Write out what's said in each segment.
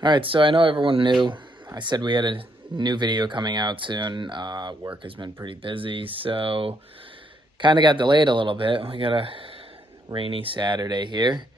All right, so I know everyone knew. I said we had a new video coming out soon. Work has been pretty busy, so kind of got delayed a little bit. We got a rainy Saturday here,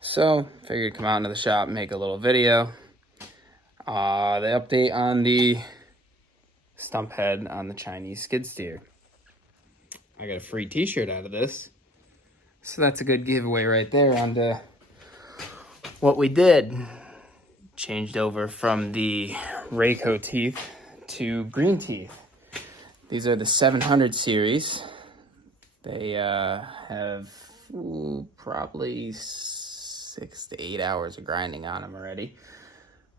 so figured to come out into the shop and make a little video. The update on the stump head on the Chinese skid steer. I got a free t-shirt out of this, so that's a good giveaway right there on what we did. Changed over from the Rayco teeth to green teeth. These are the 700 series. They have probably 6 to 8 hours of grinding on them already.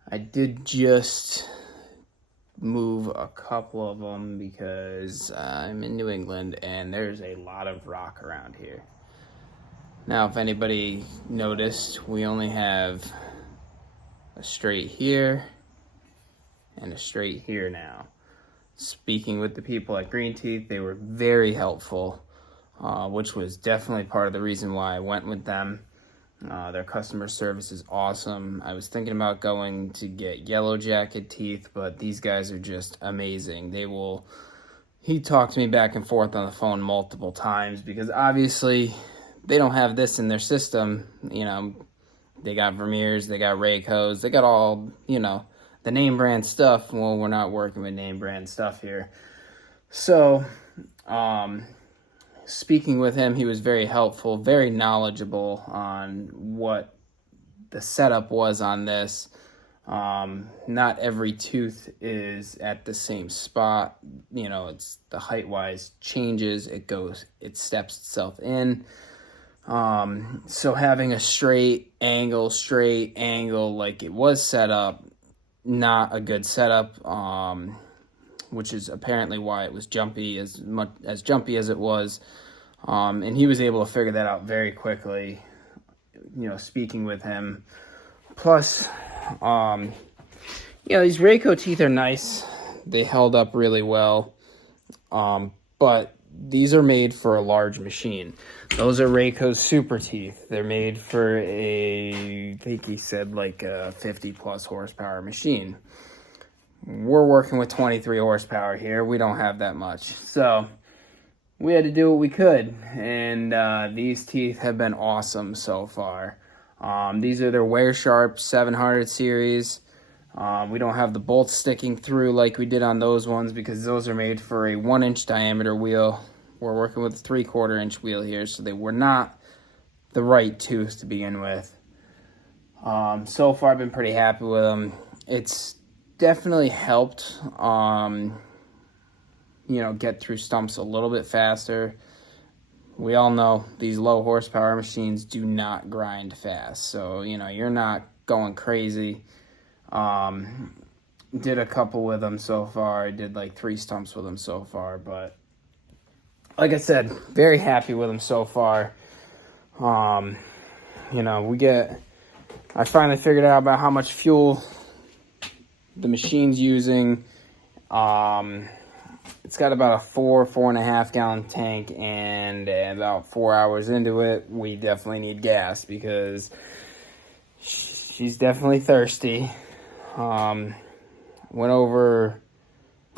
I did just move a couple of them because I'm in New England and there's a lot of rock around here. Now, if anybody noticed, we only have a straight here and a straight here now. Speaking with the people at Green Teeth, they were very helpful, which was definitely part of the reason why I went with them. Their customer service is awesome. I was thinking about going to get Yellow Jacket teeth, but these guys are just amazing. He talked to me back and forth on the phone multiple times because obviously they don't have this in their system. They got Vermeers, they got Raycos, they got all, the name brand stuff. Well, we're not working with name brand stuff here. So, speaking with him, he was very helpful, very knowledgeable on what the setup was on this. Not every tooth is at the same spot. It's the height-wise changes. It steps itself in. So having a straight angle like it was set up, not a good setup, which is apparently why it was jumpy as jumpy as it was. And he was able to figure that out very quickly, speaking with him. Plus, these Rayco teeth are nice. They held up really well. But these are made for a large machine. Those are Rayco's super teeth. They're made for I think he said like a 50 plus horsepower machine. We're working with 23 horsepower here. We don't have that much. So we had to do what we could. And these teeth have been awesome so far. These are their Wear Sharp 700 series. We don't have the bolts sticking through like we did on those ones because those are made for a 1-inch diameter wheel. We're working with a 3/4 inch wheel here, so they were not the right tooth to begin with. So far, I've been pretty happy with them. It's definitely helped, get through stumps a little bit faster. We all know these low horsepower machines do not grind fast, so you're not going crazy. Did a couple with them so far. I did like 3 stumps with them so far, but like I said, very happy with them so far. I finally figured out about how much fuel the machine's using. It's got about a 4.5 gallon tank, and about 4 hours into it, we definitely need gas because she's definitely thirsty. Went over,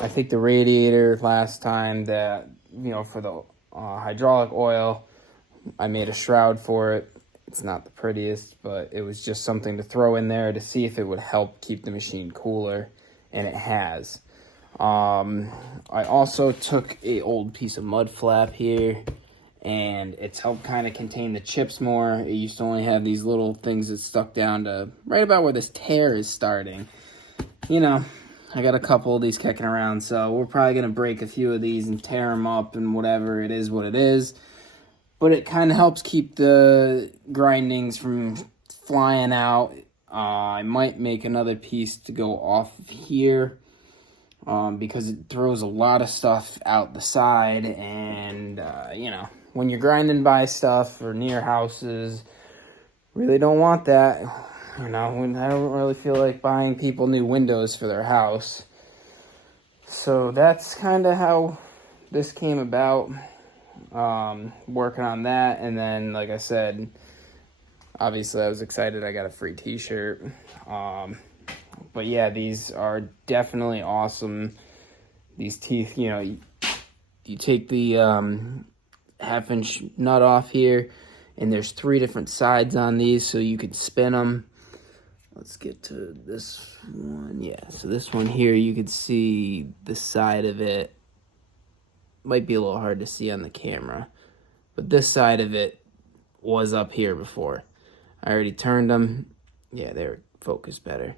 I think, the radiator last time that, for the hydraulic oil. I made a shroud for it. It's not the prettiest, but it was just something to throw in there to see if it would help keep the machine cooler, and it has. I also took a old piece of mud flap here, and it's helped kind of contain the chips more. It used to only have these little things that stuck down to right about where this tear is starting. I got a couple of these kicking around, so we're probably going to break a few of these and tear them up and whatever. It is what it is. But it kind of helps keep the grindings from flying out. I might make another piece to go off of here because it throws a lot of stuff out the side. And, when you're grinding by stuff or near houses, really don't want that. I don't really feel like buying people new windows for their house. So that's kind of how this came about. Working on that, and then, like I said, obviously I was excited I got a free t-shirt. But yeah, these are definitely awesome. These teeth, you know, you take the 1/2-inch nut off here, and there's 3 different sides on these, so you can spin them. Let's get to this one. Yeah, so this one here, you can see the side of it. Might be a little hard to see on the camera, but this side of it was up here before. I already turned them. Yeah, they're focused better.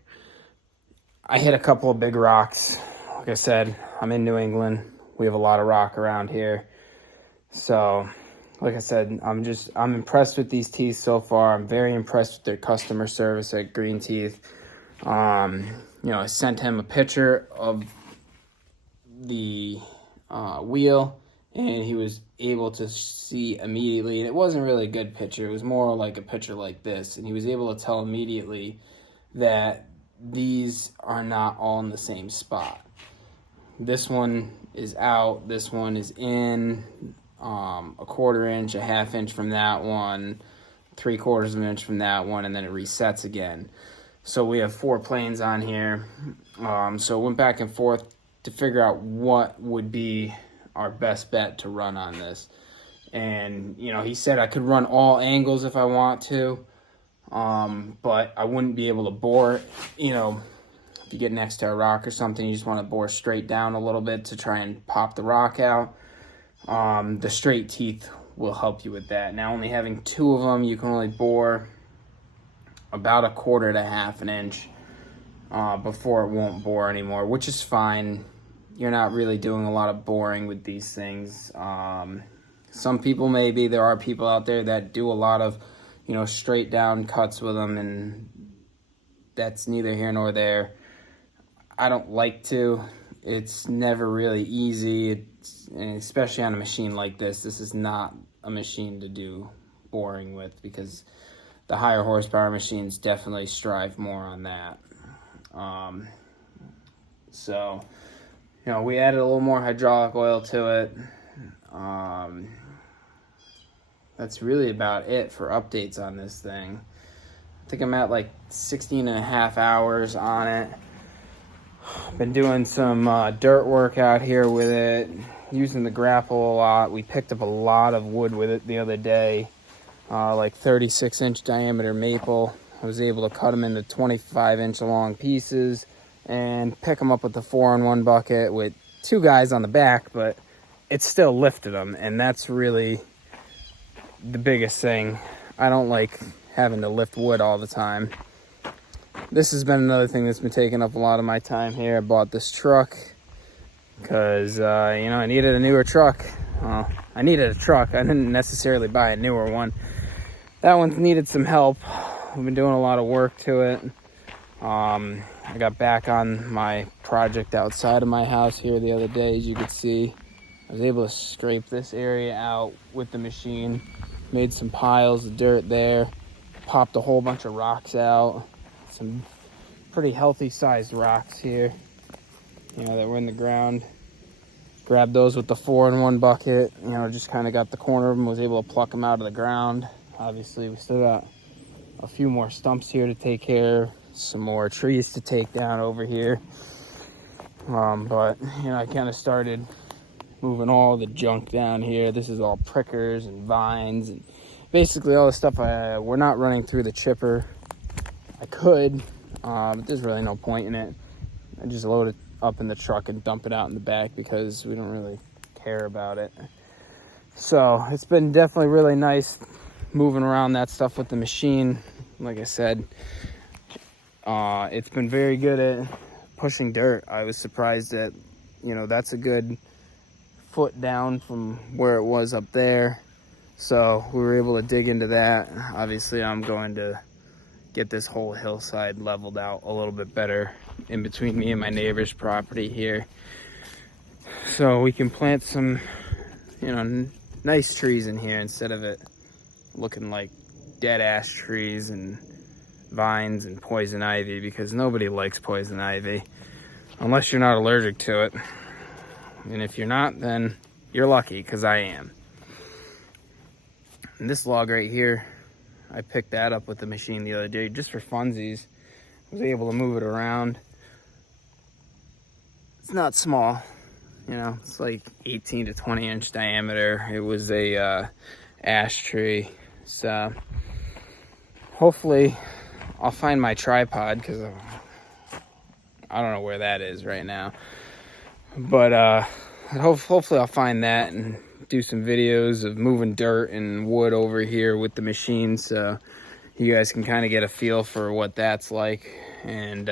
I hit a couple of big rocks. Like I said, I'm in New England. We have a lot of rock around here. So, like I said, I'm impressed with these teeth so far. I'm very impressed with their customer service at Green Teeth. You know, I sent him a picture of the wheel, and he was able to see immediately. And it wasn't really a good picture. It was more like a picture like this. And he was able to tell immediately that these are not all in the same spot. This one is out. This one is in. A 1/4 inch, a 1/2 inch from that one, 3/4 of an inch from that one, and then it resets again. So we have 4 planes on here. So went back and forth to figure out what would be our best bet to run on this. And, you know, he said I could run all angles if I want to, but I wouldn't be able to bore, you know, if you get next to a rock or something, you just want to bore straight down a little bit to try and pop the rock out. The straight teeth will help you with that. Now, only having 2 of them, you can only bore about 1/4 to 1/2 inch before it won't bore anymore, which is fine. You're not really doing a lot of boring with these things. Some people maybe. There are people out there that do a lot of, you know, straight down cuts with them, and that's neither here nor there. I don't like to. It's never really easy, and especially on a machine like this. This is not a machine to do boring with, because the higher horsepower machines definitely strive more on that. So, you know, we added a little more hydraulic oil to it. That's really about it for updates on this thing. I think I'm at like 16.5 hours on it. Been doing some dirt work out here with it, using the grapple a lot. We picked up a lot of wood with it the other day, like 36-inch diameter maple. I was able to cut them into 25-inch long pieces and pick them up with the 4-in-1 bucket with 2 guys on the back, but it still lifted them, and that's really the biggest thing. I don't like having to lift wood all the time. This has been another thing that's been taking up a lot of my time here. I bought this truck because, you know, I needed a newer truck. I needed a truck. I didn't necessarily buy a newer one. That one's needed some help. We've been doing a lot of work to it. I got back on my project outside of my house here the other day, as you could see. I was able to scrape this area out with the machine. Made some piles of dirt there. Popped a whole bunch of rocks out. Some pretty healthy sized rocks here, you know, that were in the ground. Grabbed those with the 4-in-1 bucket, you know, just kind of got the corner of them, was able to pluck them out of the ground. Obviously, we still got a few more stumps here to take care of, some more trees to take down over here. But, you know, I kind of started moving all the junk down here. This is all prickers and vines and basically all the stuff we're not running through the chipper. I could, but there's really no point in it. I just load it up in the truck and dump it out in the back because we don't really care about it. So it's been definitely really nice moving around that stuff with the machine. Like I said, it's been very good at pushing dirt. I was surprised that, you know, that's a good foot down from where it was up there. So we were able to dig into that. Obviously, I'm going to get this whole hillside leveled out a little bit better in between me and my neighbor's property here, so we can plant some, you know, nice trees in here instead of it looking like dead ash trees and vines and poison ivy, because nobody likes poison ivy unless you're not allergic to it. And if you're not, then you're lucky, because I am. And this log right here, I picked that up with the machine the other day just for funsies. was able to move it around. It's not small, you know, it's like 18 to 20 inch diameter. It was a ash tree. So hopefully I'll find my tripod, because I don't know where that is right now. But hopefully I'll find that and do some videos of moving dirt and wood over here with the machine, so you guys can kind of get a feel for what that's like. And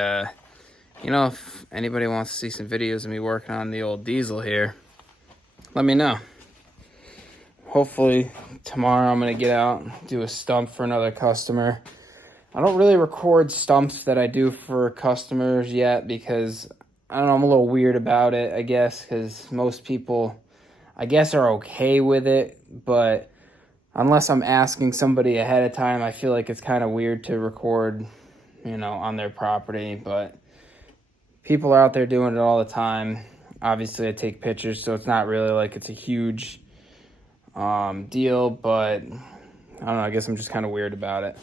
you know, if anybody wants to see some videos of me working on the old diesel here, let me know. Hopefully tomorrow I'm gonna get out and do a stump for another customer. I don't really record stumps that I do for customers yet, because I don't know, I'm a little weird about it, I guess, because most people, I guess, are okay with it, but unless I'm asking somebody ahead of time, I feel like it's kind of weird to record, you know, on their property. But people are out there doing it all the time. Obviously, I take pictures, so it's not really like it's a huge deal, but I don't know, I guess I'm just kind of weird about it.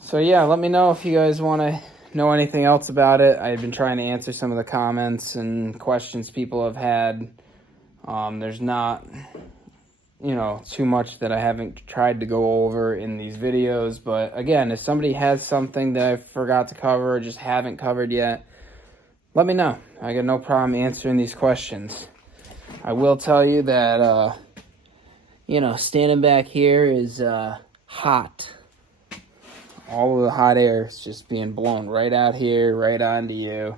So yeah, let me know if you guys want to know anything else about it. I've been trying to answer some of the comments and questions people have had. There's not, you know, too much that I haven't tried to go over in these videos. But again, if somebody has something that I forgot to cover or just haven't covered yet, let me know. I got no problem answering these questions. I will tell you that, you know, standing back here is hot. All of the hot air is just being blown right out here, right onto you.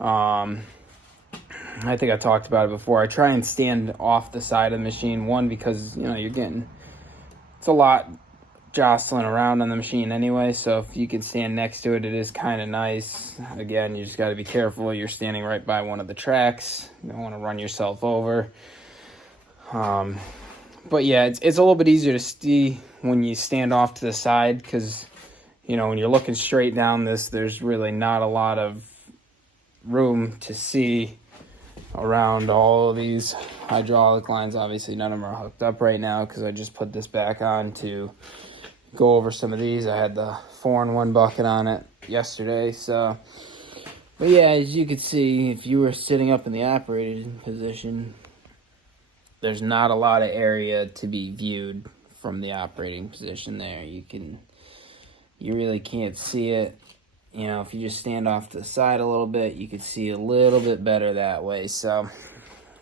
I think I talked about it before. I try and stand off the side of the machine. One, because, you know, it's a lot jostling around on the machine anyway. So if you can stand next to it, it is kind of nice. Again, you just got to be careful. You're standing right by one of the tracks. You don't want to run yourself over. But yeah, it's a little bit easier to see when you stand off to the side, because, you know, when you're looking straight down this, there's really not a lot of room to see around all of these hydraulic lines. Obviously, none of them are hooked up right now because I just put this back on to go over some of these. I had the 4-in-1 bucket on it yesterday. So, but yeah, as you can see, if you were sitting up in the operating position, there's not a lot of area to be viewed from the operating position there. You really can't see it. You know, if you just stand off to the side a little bit, you can see a little bit better that way. So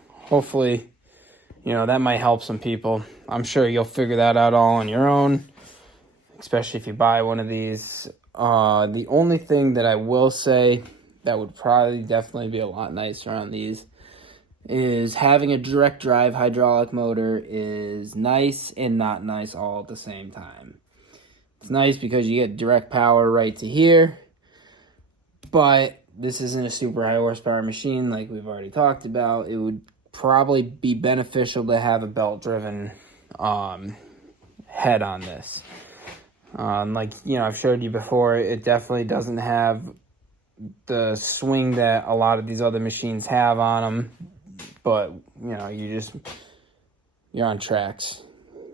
hopefully, you know, that might help some people. I'm sure you'll figure that out all on your own, especially if you buy one of these. The only thing that I will say that would probably definitely be a lot nicer on these is having a direct drive hydraulic motor is nice and not nice all at the same time. It's nice because you get direct power right to here, but this isn't a super high horsepower machine like we've already talked about. It would probably be beneficial to have a belt driven head on this. Like, you know, I've showed you before, it definitely doesn't have the swing that a lot of these other machines have on them. But, you know, you're on tracks.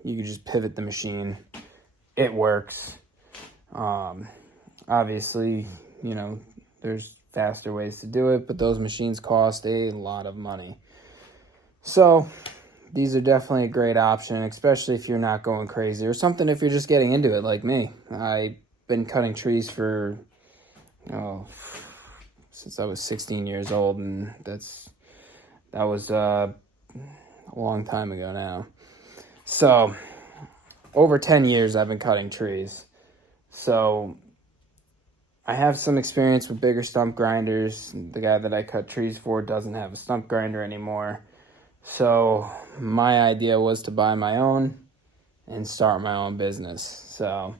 You can just pivot the machine. It works. Obviously, you know, there's faster ways to do it, but those machines cost a lot of money. So these are definitely a great option, especially if you're not going crazy, or something if you're just getting into it like me. I've been cutting trees for, since I was 16 years old, and that was a long time ago now. So over 10 years I've been cutting trees. So I have some experience with bigger stump grinders. The guy that I cut trees for doesn't have a stump grinder anymore. So my idea was to buy my own and start my own business. So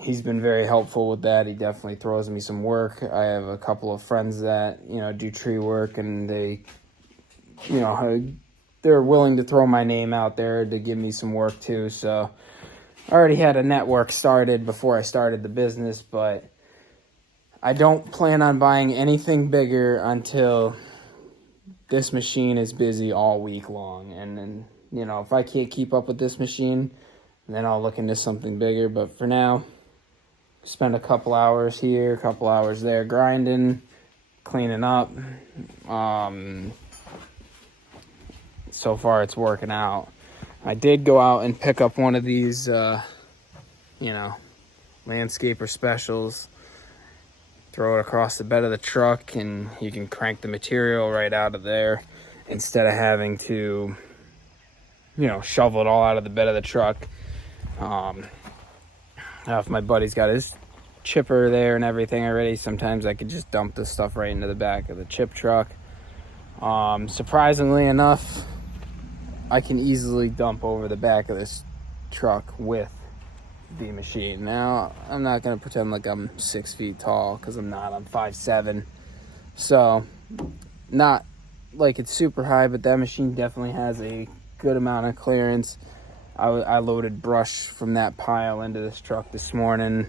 he's been very helpful with that. He definitely throws me some work. I have a couple of friends that, you know, do tree work, and they, you know, they're willing to throw my name out there to give me some work too. So I already had a network started before I started the business, but I don't plan on buying anything bigger until this machine is busy all week long. And then, you know, if I can't keep up with this machine, then I'll look into something bigger. But for now, spend a couple hours here, a couple hours there grinding, cleaning up. So far it's working out. I did go out and pick up one of these, landscaper specials. Throw it across the bed of the truck and you can crank the material right out of there instead of having to, shovel it all out of the bed of the truck. If my buddy's got his chipper there and everything already, sometimes I could just dump this stuff right into the back of the chip truck. Surprisingly enough, I can easily dump over the back of this truck with the machine. Now, I'm not going to pretend like I'm 6 feet tall, because I'm not. I'm 5'7". So, not like it's super high, but that machine definitely has a good amount of clearance. I loaded brush from that pile into this truck this morning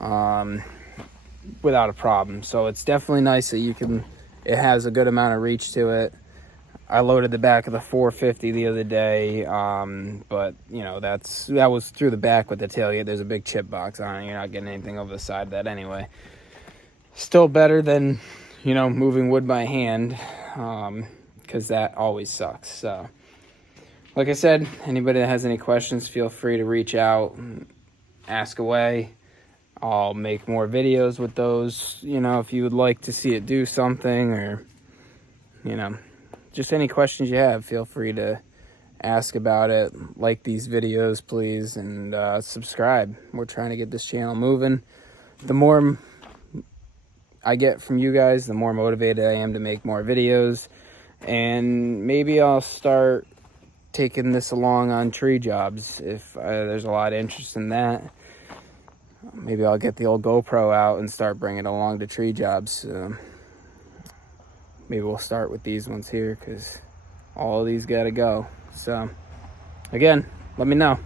without a problem. So it's definitely nice that it has a good amount of reach to it. I loaded the back of the 450 the other day, but that was through the back with the tailgate. There's a big chip box on it. You're not getting anything over the side of that anyway. Still better than, moving wood by hand, because that always sucks. So, like I said, anybody that has any questions, feel free to reach out, ask away. I'll make more videos with those, if you would like to see it do something, or, just any questions you have, feel free to ask about it. Like these videos, please, and subscribe. We're trying to get this channel moving. The more I get from you guys, the more motivated I am to make more videos. And maybe I'll start taking this along on tree jobs if there's a lot of interest in that. Maybe I'll get the old GoPro out and start bringing it along to tree jobs. Maybe we'll start with these ones here, because all of these gotta go. So, again, let me know.